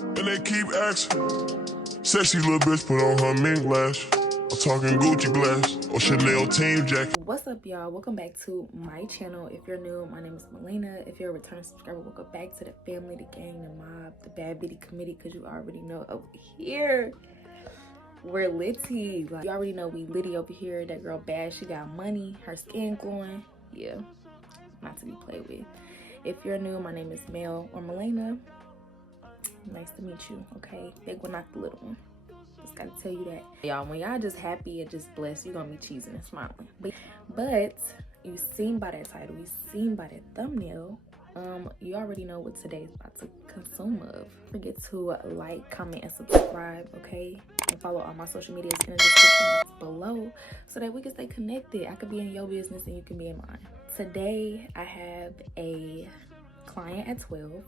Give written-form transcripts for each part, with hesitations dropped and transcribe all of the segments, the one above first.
And they keep asking. Sexy little bitch put on her mink lash. I'm talking Gucci glass or Chanel team jacket. What's up, y'all? Welcome back to my channel. If you're new, my name is Melena. If you're a returning subscriber, welcome back to the family, the gang, the mob, the bad bitty committee, because you already know over here we're litty. Like, you already know we litty over here. That girl bad, she got money, her skin glowing. Yeah, not to be played with. If you're new, my name is Mel or Melena. Nice to meet you. Okay, big one, not the little one. Just gotta tell you that, y'all. When y'all just happy and just blessed, you're gonna be cheesing and smiling. But you seen by that title, you seen by that thumbnail, you already know what today's about to consume of. Don't forget to like, comment, and subscribe, okay? And follow all my social medias in the description box below so that we can stay connected. I could be in your business and you can be in mine. Today I have a client at 12.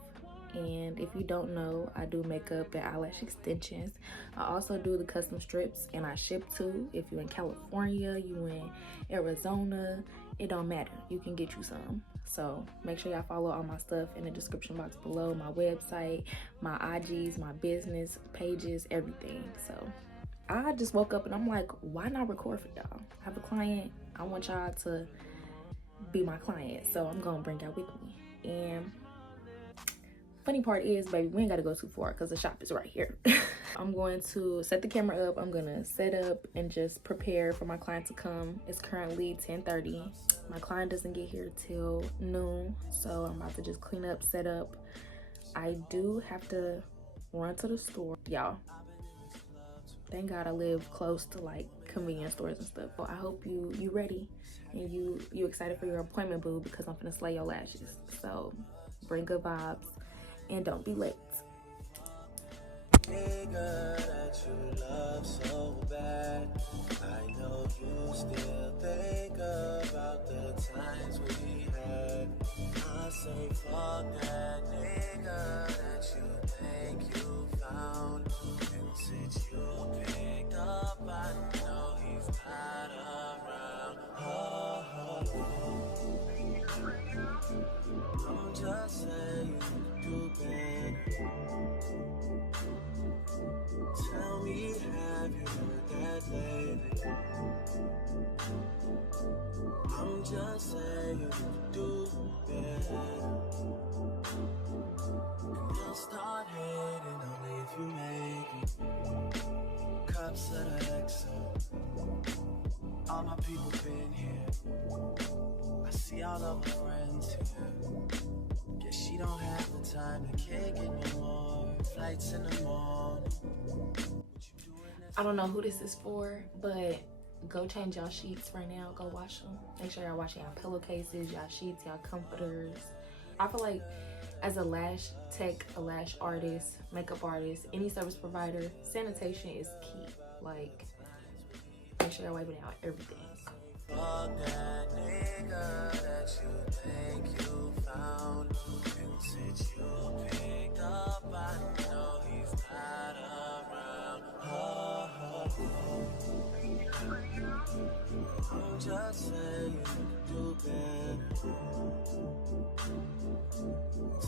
And if you don't know, I do makeup and eyelash extensions. I also do the custom strips, and I ship too. If you're in California, you in Arizona, it don't matter. You can get you some. So make sure y'all follow all my stuff in the description box below. My website, my IGs, my business pages, everything. So I just woke up and I'm like, why not record for y'all? I have a client. I want y'all to be my client. So I'm gonna bring y'all with me. And funny part is, baby, we ain't gotta go too far because the shop is right here. I'm going to set the camera up. I'm gonna set up and just prepare for my client to come. It's currently 10:30. My client doesn't get here till noon, so I'm about to just clean up, set up. I do have to run to the store, y'all. Thank God I live close to like convenience stores and stuff. So I hope you ready and you excited for your appointment, boo, because I'm gonna slay your lashes. So bring good vibes. And don't be late. Nigga that you love so bad, I know you still think about the times we had. I say fuck that nigga that you think you found, and since you picked up, I know he's not around. I'm just saying you better. Tell me, have you heard that lately? I'm just saying you do better. And you'll start hating only if you make it. Cups of the XO. All my people been here. I see all of her friends here. Guess she don't have the time to kick it no more. Flights in the morning. I don't know who this is for, but go change y'all sheets right now. Go wash them. Make sure y'all washing y'all pillowcases, y'all sheets, y'all comforters. I feel like as a lash tech, a lash artist, makeup artist, any service provider, sanitation is key. Like, make sure y'all wiping out everything. Fuck that nigga that you think you found, and since you picked up, I know he's not around. I'm just saying do better.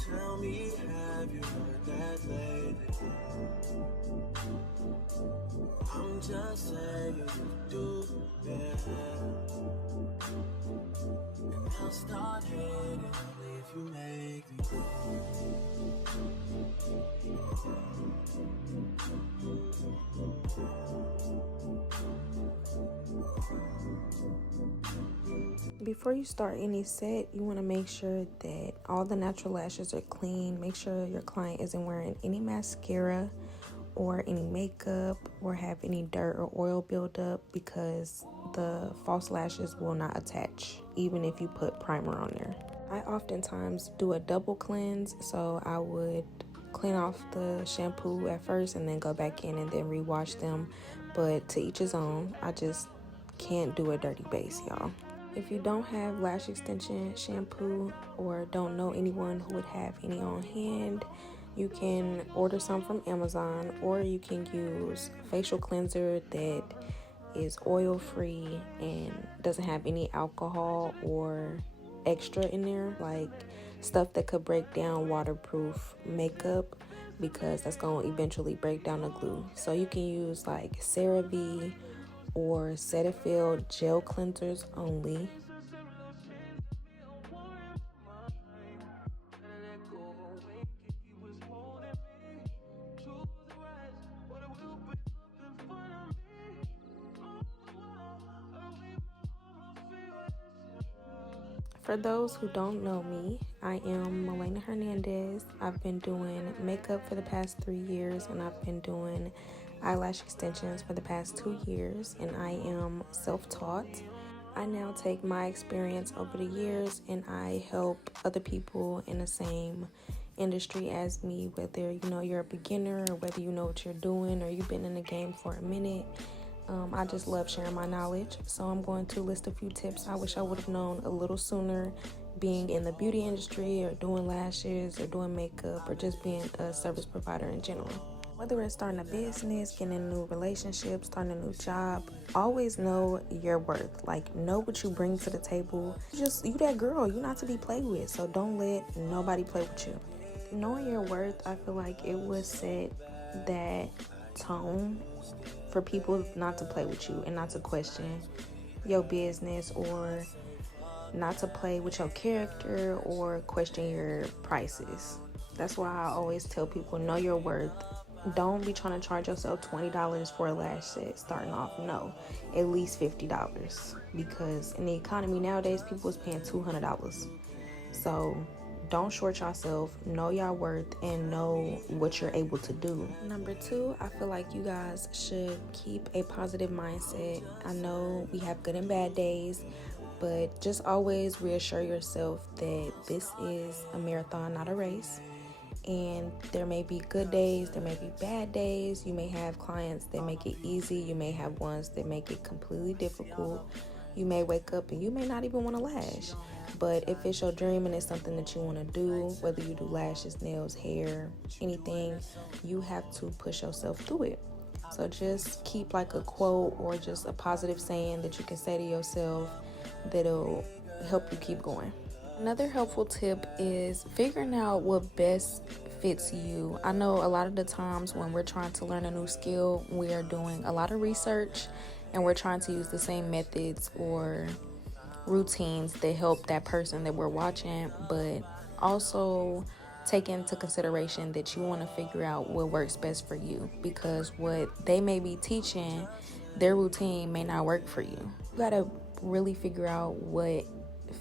Tell me, have you heard that lately? I'm just saying do better. And I'll start hating only if you make me. Before you start any set, you want to make sure that all the natural lashes are clean. Make sure your client isn't wearing any mascara or any makeup or have any dirt or oil buildup, because the false lashes will not attach even if you put primer on there. I oftentimes do a double cleanse, so I would clean off the shampoo at first and then go back in and then rewash them, but to each his own. I just can't do a dirty base, y'all. If you don't have lash extension shampoo or don't know anyone who would have any on hand, you can order some from Amazon, or you can use facial cleanser that is oil free and doesn't have any alcohol or extra in there, like stuff that could break down waterproof makeup. because that's going to eventually break down the glue. So you can use like CeraVe or Cetaphil gel cleansers only. For those who don't know me, I am Melena Hernandez. I've been doing makeup for the past 3 years, and I've been doing eyelash extensions for the past 2 years, and I am self-taught. I now take my experience over the years and I help other people in the same industry as me, whether you're a beginner or whether you know what you're doing or you've been in the game for a minute. I just love sharing my knowledge, so I'm going to list a few tips I wish I would have known a little sooner, being in the beauty industry or doing lashes or doing makeup or just being a service provider in general. Whether it's starting a business, getting a new relationship, starting a new job, always know your worth. Like, know what you bring to the table. You that girl, you're not to be played with, so don't let nobody play with you. Knowing your worth, I feel like it would set that tone for people not to play with you and not to question your business or not to play with your character or question your prices. That's why I always tell people, know your worth. Don't be trying to charge yourself $20 for a lash set starting off. No, at least $50, because in the economy nowadays, people is paying $200. So don't short yourself, know your worth, and know what you're able to do. Number 2, I feel like you guys should keep a positive mindset. I know we have good and bad days, but just always reassure yourself that this is a marathon, not a race. And there may be good days, there may be bad days. You may have clients that make it easy. You may have ones that make it completely difficult. You may wake up and you may not even want to lash. But if it's your dream and it's something that you want to do, whether you do lashes, nails, hair, anything, you have to push yourself through it. So just keep like a quote or just a positive saying that you can say to yourself that'll help you keep going. Another helpful tip is figuring out what best fits you. I know a lot of the times when we're trying to learn a new skill, we are doing a lot of research and we're trying to use the same methods or routines that help that person that we're watching, but also take into consideration that you want to figure out what works best for you, because what they may be teaching, their routine may not work for you. You got to really figure out what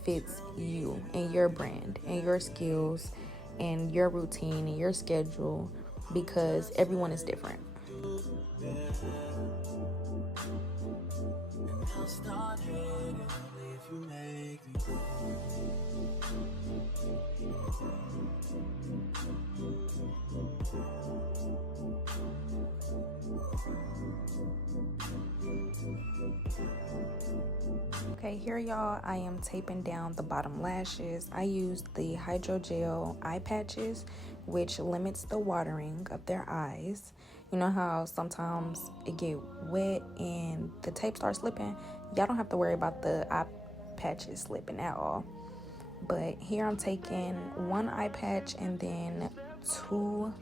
fits you and your brand and your skills and your routine and your schedule, because everyone is different. Okay, here y'all, I am taping down the bottom lashes. I used the hydrogel eye patches, which limits the watering of their eyes. You know how sometimes it get wet and the tape starts slipping? Y'all don't have to worry about the eye patches slipping at all. But here I'm taking one eye patch and then 2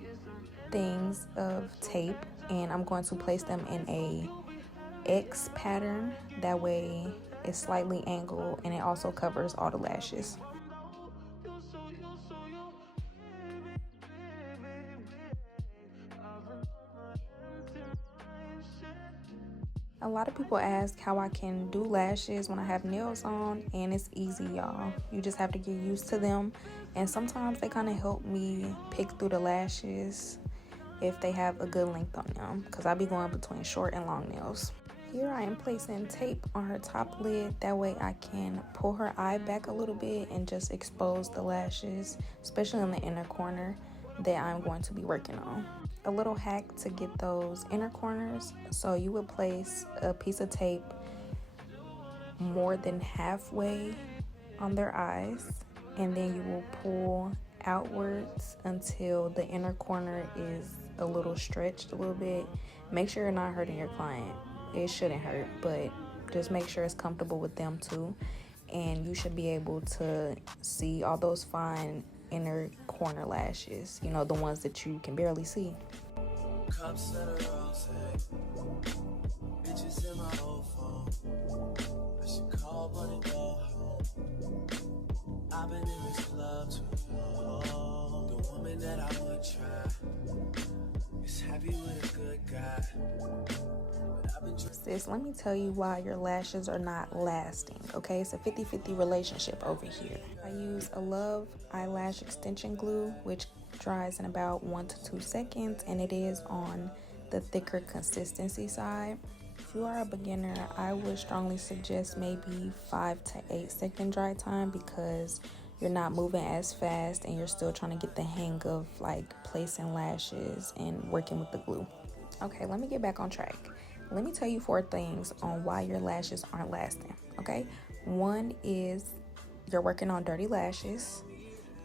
things of tape, and I'm going to place them in a X pattern. That way it's slightly angled and it also covers all the lashes. A lot of people ask how I can do lashes when I have nails on, and it's easy, y'all. You just have to get used to them, and sometimes they kind of help me pick through the lashes if they have a good length on them, because I be going between short and long nails. Here I am placing tape on her top lid. That way I can pull her eye back a little bit and just expose the lashes, especially in the inner corner that I'm going to be working on. A little hack to get those inner corners. So you would place a piece of tape more than halfway on their eyes, and then you will pull outwards until the inner corner is a little stretched a little bit. Make sure you're not hurting your client. It shouldn't hurt, but just make sure it's comfortable with them too. And you should be able to see all those fine inner corner lashes, you know, the ones that you can barely see. Cups of the rose, bitches in my old phone. I should call one and go home. I've been in this club too long. The woman that I would try is happy with a good guy. Sis, let me tell you why your lashes are not lasting, okay? It's a 50-50 relationship over here. I use a Love eyelash extension glue, which dries in about 1 to 2 seconds, and it is on the thicker consistency side. If you are a beginner, I would strongly suggest maybe 5 to 8 second dry time, because you're not moving as fast and you're still trying to get the hang of like placing lashes and working with the glue. Okay, let me get back on track. Let me tell you 4 things on why your lashes aren't lasting, okay? 1 is you're working on dirty lashes.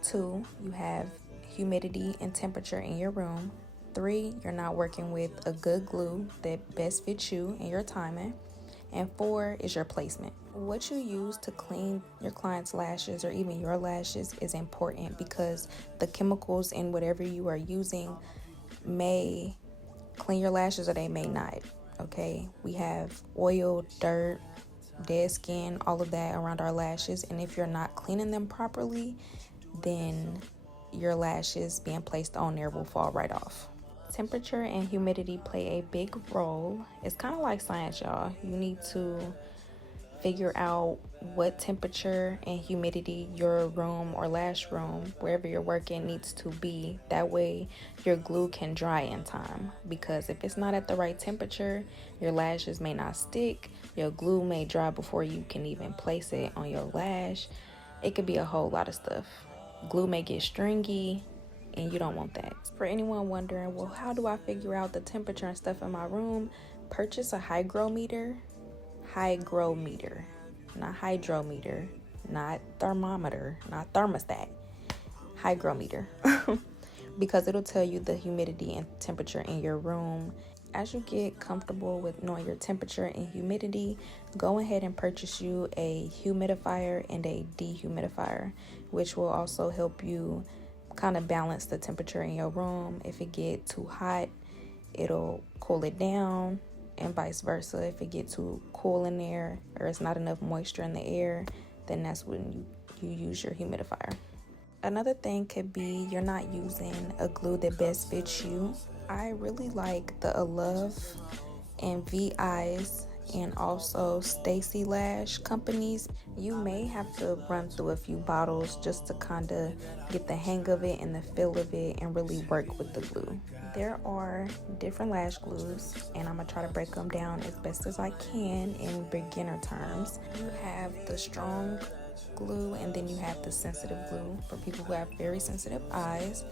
2, you have humidity and temperature in your room. 3, you're not working with a good glue that best fits you and your timing. And 4 is your placement. What you use to clean your client's lashes or even your lashes is important, because the chemicals in whatever you are using may clean your lashes or they may not. Okay, we have oil, dirt, dead skin, all of that around our lashes, and if you're not cleaning them properly, then your lashes being placed on there will fall right off. Temperature and humidity play a big role. It's kind of like science, y'all. You need to figure out what temperature and humidity your room or lash room, wherever you're working, needs to be. That way your glue can dry in time, because if it's not at the right temperature, your lashes may not stick, your glue may dry before you can even place it on your lash. It could be a whole lot of stuff. Glue may get stringy, and you don't want that. For anyone wondering, well, how do I figure out the temperature and stuff in my room? Purchase a hygrometer, not hydrometer, not thermometer, not thermostat, hygrometer, because it'll tell you the humidity and temperature in your room. As you get comfortable with knowing your temperature and humidity, go ahead and purchase you a humidifier and a dehumidifier, which will also help you kind of balance the temperature in your room. If it get too hot, it'll cool it down, and vice versa. If it get too cool in there or it's not enough moisture in the air, then that's when you use your humidifier. Another thing could be you're not using a glue that best fits you. I really like the Love and VI's and also Stacy Lash companies. You may have to run through a few bottles just to kind of get the hang of it and the feel of it and really work with the glue. There are different lash glues, and I'm gonna try to break them down as best as I can in beginner terms. You have the strong glue, and then you have the sensitive glue for people who have very sensitive eyes,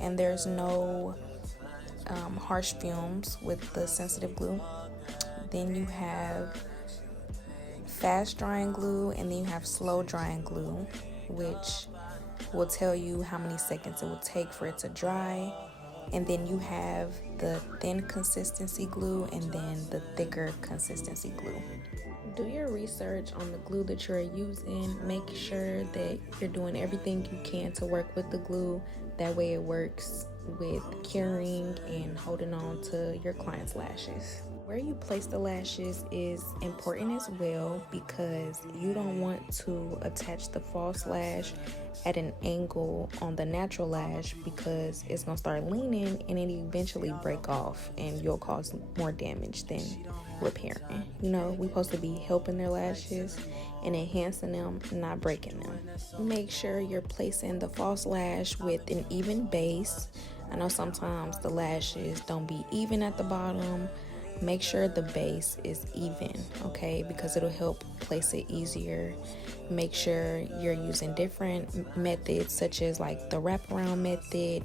and there's no harsh fumes with the sensitive glue. Then you have fast drying glue, and then you have slow drying glue, which will tell you how many seconds it will take for it to dry. And then you have the thin consistency glue and then the thicker consistency glue. Do your research on the glue that you're using. Make sure that you're doing everything you can to work with the glue. That way it works with curing and holding on to your client's lashes. Where you place the lashes is important as well, because you don't want to attach the false lash at an angle on the natural lash, because it's going to start leaning and it eventually break off, and you'll cause more damage than repairing. You know, we're supposed to be helping their lashes and enhancing them, not breaking them. Make sure you're placing the false lash with an even base. I know sometimes the lashes don't be even at the bottom. Make sure the base is even, okay, because it'll help place it easier. Make sure you're using different methods, such as like the wraparound method,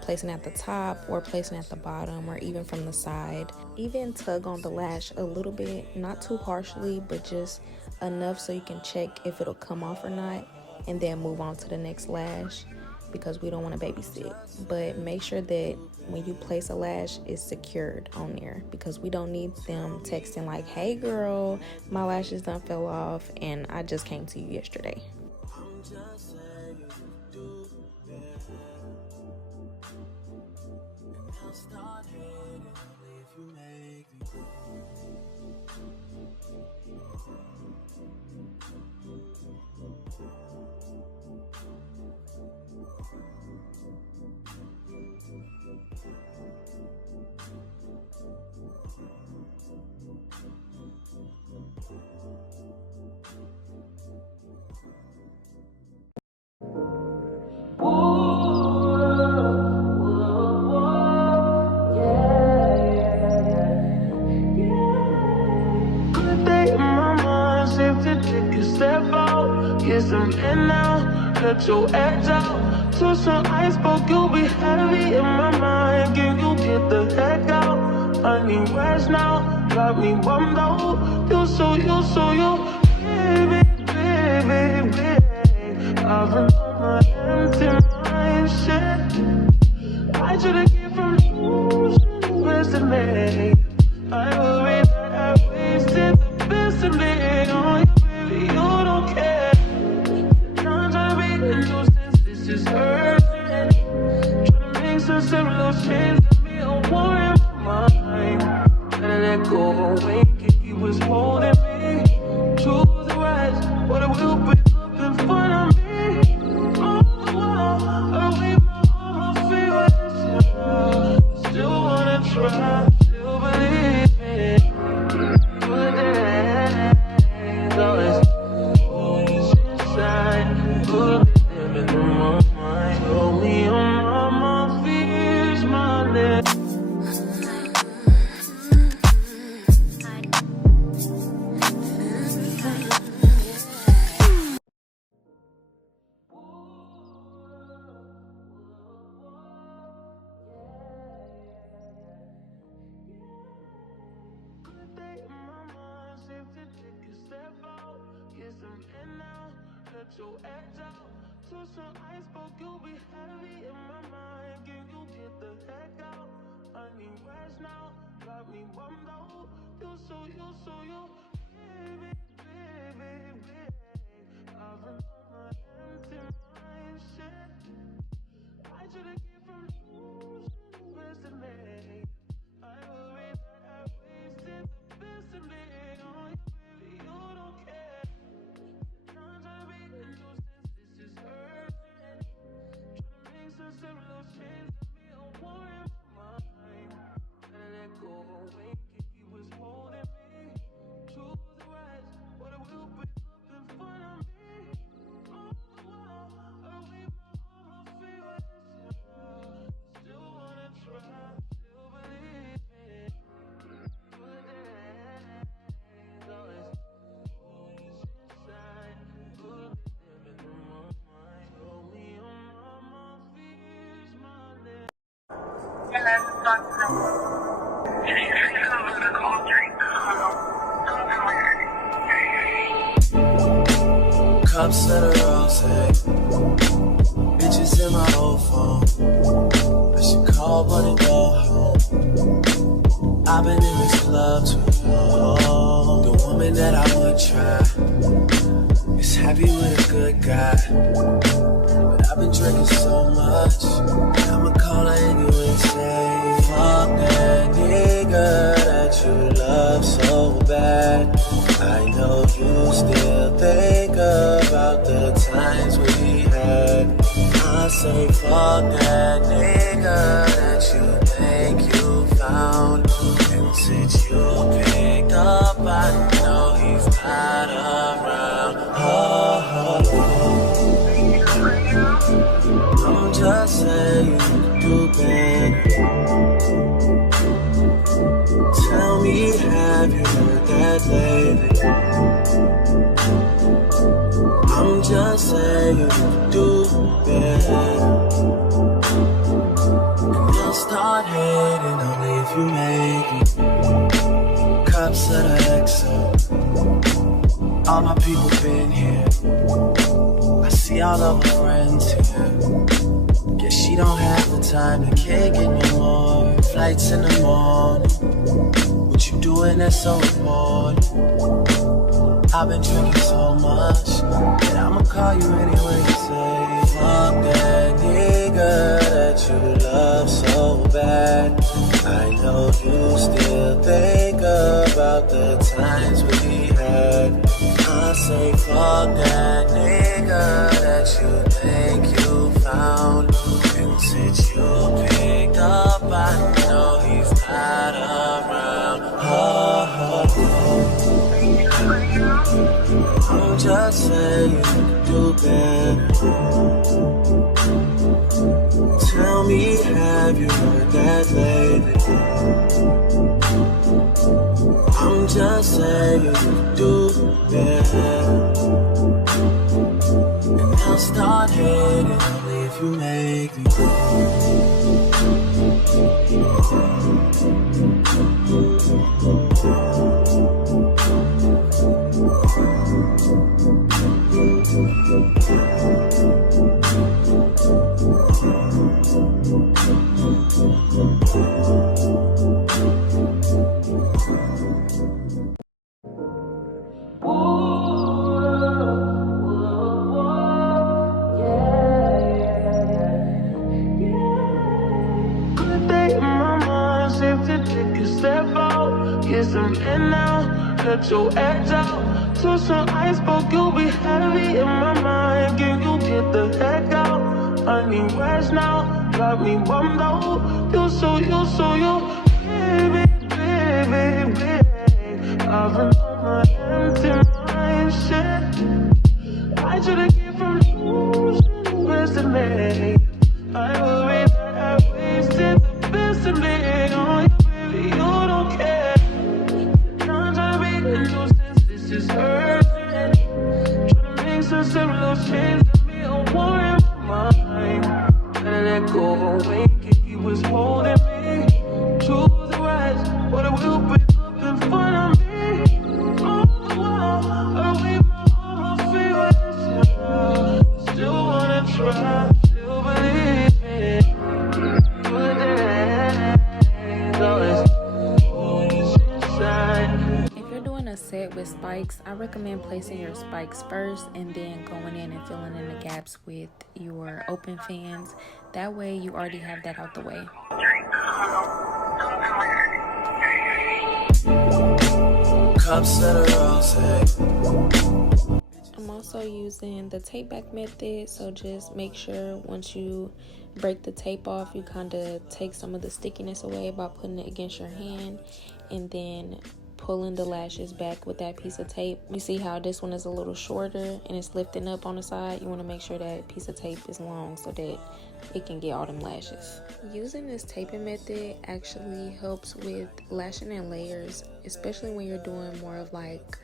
placing at the top or placing at the bottom, or even from the side. Even tug on the lash a little bit, not too harshly, but just enough so you can check if it'll come off or not, and then move on to the next lash, because we don't want to babysit. But make sure that when you place a lash, it's secured on there, because we don't need them texting like, hey girl, my lashes done fell off and I just came to you yesterday. I'm just saying you do start hating only if you make me. Get some in now, cut your edge out. To some iceberg, you'll be heavy in my mind. Can you get the heck out? I need rest now, got me bummed out. You so, baby, baby, baby. I've been on my empty mind, shit. I should've get from losing the best of me. I worry that I wasted the best of me on you, baby, you don't care. This is urgent. Tryna make some simple change. Got me a war in my mind. Gotta let go away. He was holding me to the right, but it will break up in front of me. All the while, I wave my arms, my favorites. Still wanna try, still believe me. Good days, always inside. Good. Your edge out to some iceberg, you'll be heavy in my mind. Can you get the heck out? I need rest now, got me bummed out. You so, baby, baby, baby. I've been on my empty mind, shit. I should've get from losing the best of me. I worry that I wasted the best of me on you, baby, you don't care. Cups of the rose, bitches in my old phone. I should call but and go home. I've been in this club too long. The woman that I would try is happy with a good guy, but I've been drinking so much, I'ma call her anyway and say, fuck that nigga that you love so bad. I know you still think about the times we had. I say fuck that nigga that you think you found. And since you picked up, I know he's not around. I'm just saying you could do better. Tell me, have you heard that lately? I'm just saying you could do better. And you'll start hating only if you make me. Cups of the XO. All my people been here. I see all of my friends here. Guess she don't have the time to kick it no more. Flights in the morning. What you doing that's so important? I've been drinking so much that I'ma call you anyway and say, fuck that nigga that that you love so bad. I know you still think about the times we had. I say fuck that nigga that you think you found. And since you picked up, I know he's not around. I'm just saying you can do better. Tell me, have you heard that lately? I'm just saying you can do better. And I'll start hating only if you make me. Let your edge out to some iceberg, you'll be heavy in my mind. Can you get the heck out? I need rest now, got me bummed out. You baby, baby, baby. I've been on my empty mind, shit. I should've came from losing the best of me. I worry that I wasted the best of me. Oh, you, baby, you don't care. This is urgent. Trying to make some simple change to be a war in my mind. Gotta let go away, he was holding me to the right, but it will break up in front of me. On the wall, I wave my arm, I feel it. Still wanna try, still believe it. Good days, always inside. Set with spikes, I recommend placing your spikes first and then going in and filling in the gaps with your open fans. That way you already have that out the way. I'm also using the tape back method, so just make sure once you break the tape off, you kind of take some of the stickiness away by putting it against your hand and then pulling the lashes back with that piece of tape. You see how this one is a little shorter and it's lifting up on the side? You want to make sure that piece of tape is long so that it can get all them lashes. Using this taping method actually helps with lashing in layers, especially when you're doing more of like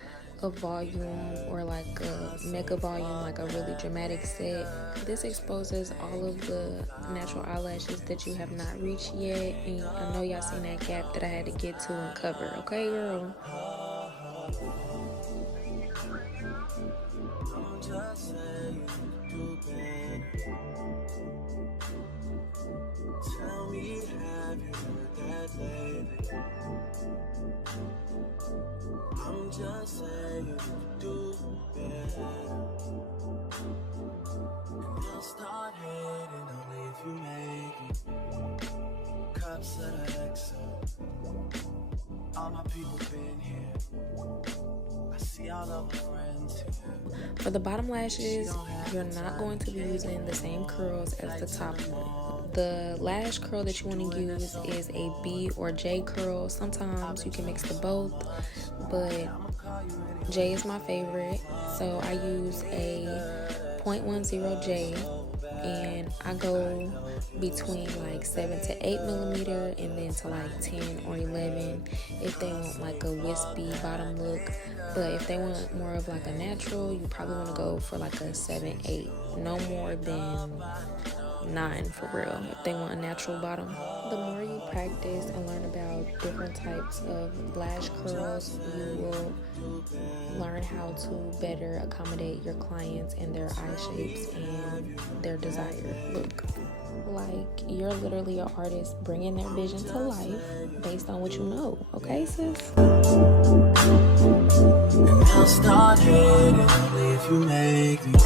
a volume or like a mega volume, like a really dramatic set. This exposes all of the natural eyelashes that you have not reached yet, and I know y'all seen that gap that I had to get to and cover. Okay, girl? Tell me, have you heard that lately? I'm just saying you do better. And I'll start hating only if you make it. Cups of the XO. All my people been here. I see all of my friends here. For the bottom lashes, you're not going to be using the same curls as the top one. The lash curl that you want to use is a B or J curl. Sometimes you can mix the both, but J is my favorite. So I use a 0.10 J, and I go between like 7 to 8 millimeter and then to like 10 or 11 if they want like a wispy bottom look. But if they want more of like a natural, you probably want to go for like a 7, 8, no more than 9 for real if they want a natural bottom. The more you practice and learn about different types of lash curls, you will learn how to better accommodate your clients and their eye shapes and their desired look. Like, you're literally an artist bringing their vision to life based on what you know. Okay, sis? I'll start hating only if you make me.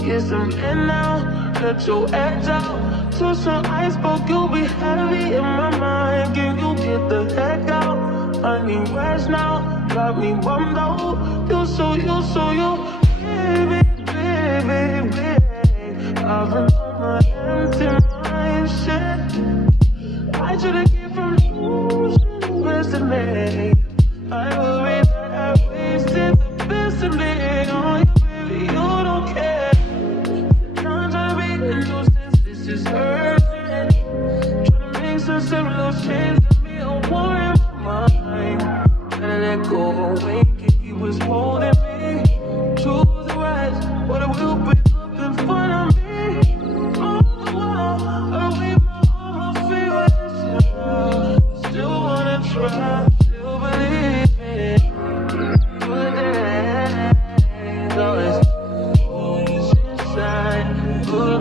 Get some in now, let your edge out. To some iceberg, you'll be heavy in my mind. Can you get the heck out? I need rest now, got me bummed out. You so baby, baby, baby. I've been on my empty mind, shit. I should've came from losing the best of me. I worry that I wasted the best of me on you, baby, you don't care. This is hurting. Tryna make sense of little change. Got me a war in my mind. Gotta let go of a wink. He was holding me. Choose the right, but it will break up in front of me. On the wall, I leave all my favorites. Still wanna try, still believe me. Good days, always always inside. Good.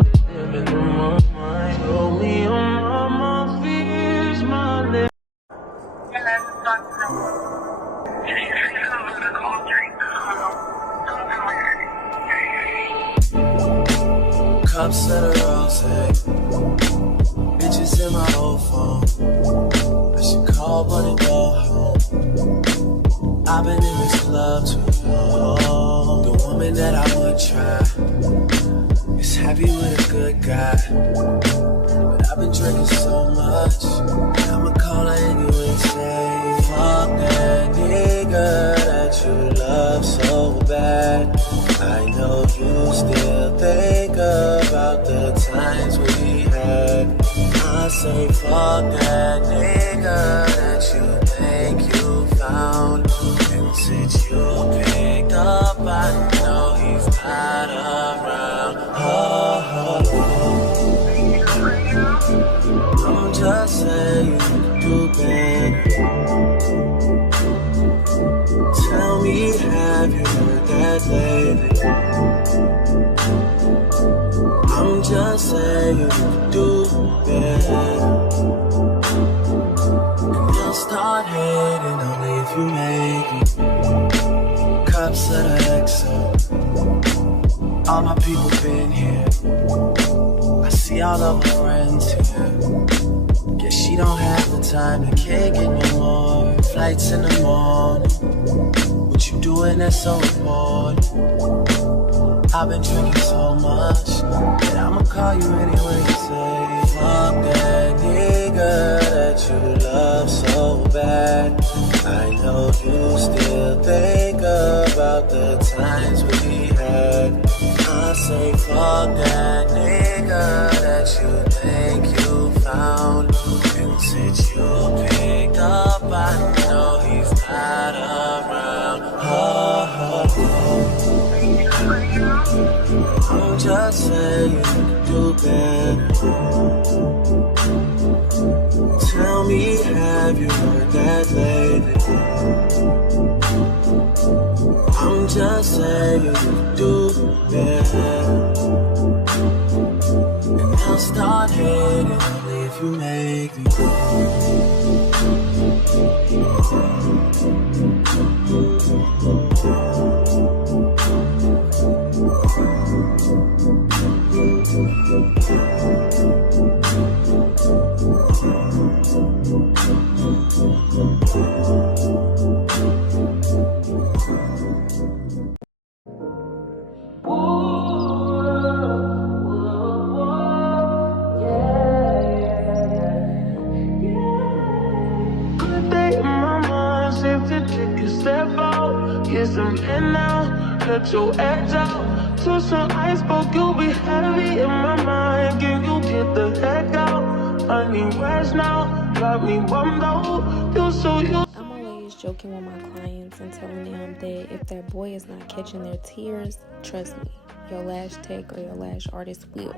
Cups of the rose, bitches in my old phone. I should call one and go home. I've been in this club too long. The woman that I would try is happy with a good guy, but I've been drinking so much, I'ma call her anyway and say, fuck that nigga that you love so bad. I know you still think about the times we had. I say fuck that nigga that you think you found. And since you picked up, I know he's not around. I'm just saying you can do better. Tell me, have you heard that lately? I'm just saying you can do better. And you'll start hating only if you make it. Cups of the XO. All my people been here. I see all of my friends here. Guess she don't have the time to kick it no more. Flights in the morning. What you doing that's so important? I've been drinking so much that I'ma call you anyway and say, fuck that nigga that you love so bad. I know you still think about the times we had. I say fuck that nigga that you think you found. And since you picked up, I know he's not around. I'm just saying you can do better. Tell me, have you heard that lately? I'm just saying you can do better. And I'll start hating only if you make me. Get some in now, let your edge out. To some iceberg, you'll be heavy in my mind. Can you get the heck out? I need rest now, got me bummed out. I'm always joking with my clients and telling them that if that boy is not catching their tears, trust me, your lash tech or your lash artist will.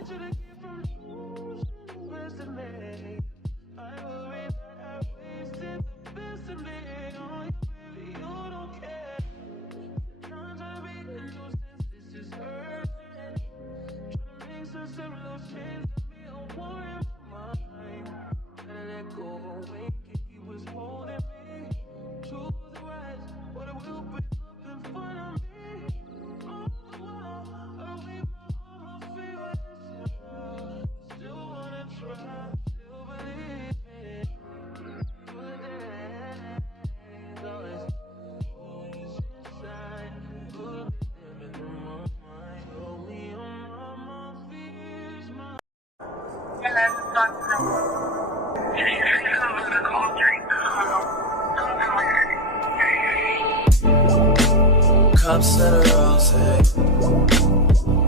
Cups of the rose,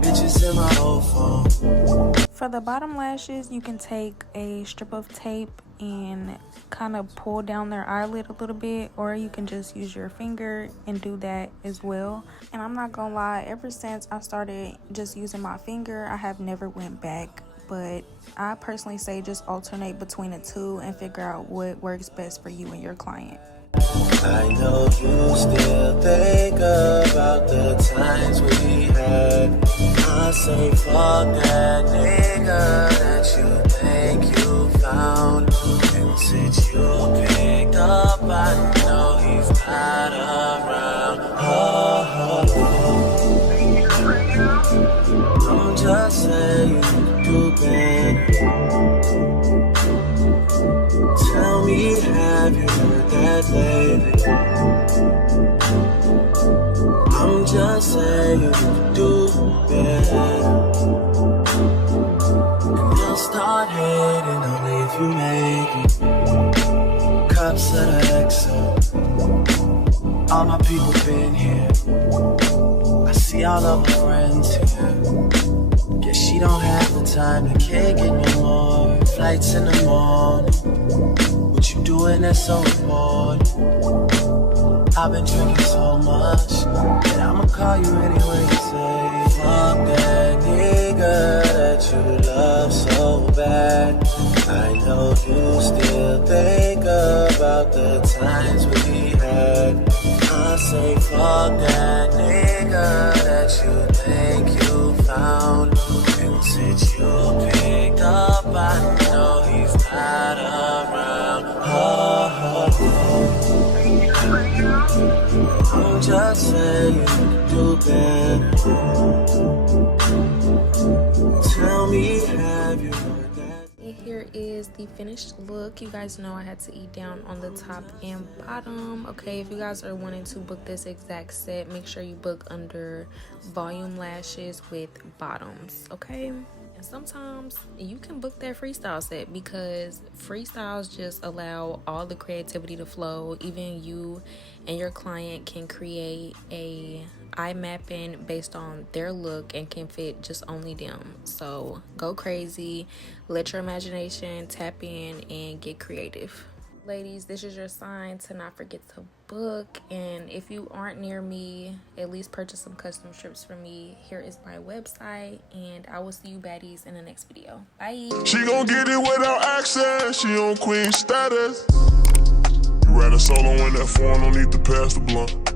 bitches in my old phone. For the bottom lashes, you can take a strip of tape and kind of pull down their eyelid a little bit, or you can just use your finger and do that as well. And I'm not gonna lie, ever since I started just using my finger, I have never went back. But I personally say just alternate between the two and figure out what works best for you and your client. I know you still think about the times we had. I say fuck that nigga that you think you found. And since you picked up, I know he's not around. I'm just saying you can do better. Tell me, have you heard that lately? I'm just saying you can do better. And they'll start hating only if you make it. Cups of the XO. All my people been here. I see all of my friends here. Guess she don't have the time to kick it no more. Flights in the morning. What you doing that's so important? I've been drinking so much that I'ma call you anyway and say, fuck that nigga that you love so bad. I know you still think about the times we had. I say fuck that nigga that you think you found. And since you picked up, I know he's not around. I'm just saying you can do better. Tell me, have you heard that? Here is the finished look. You guys know I had to eat down on the top and bottom. Okay, if you guys are wanting to book this exact set, make sure you book under volume lashes with bottoms, okay? And sometimes you can book that freestyle set because freestyles just allow all the creativity to flow. Even you and your client can create a eye mapping based on their look and can fit just only them. So go crazy, let your imagination tap in and get creative. Ladies, this is your sign to not forget to book. And if you aren't near me, at least purchase some custom strips from me. Here is my website, and I will see you baddies in the next video. Bye. She gon' get it without access. She on queen status. You ride a solo in that phone, don't need to pass the blunt.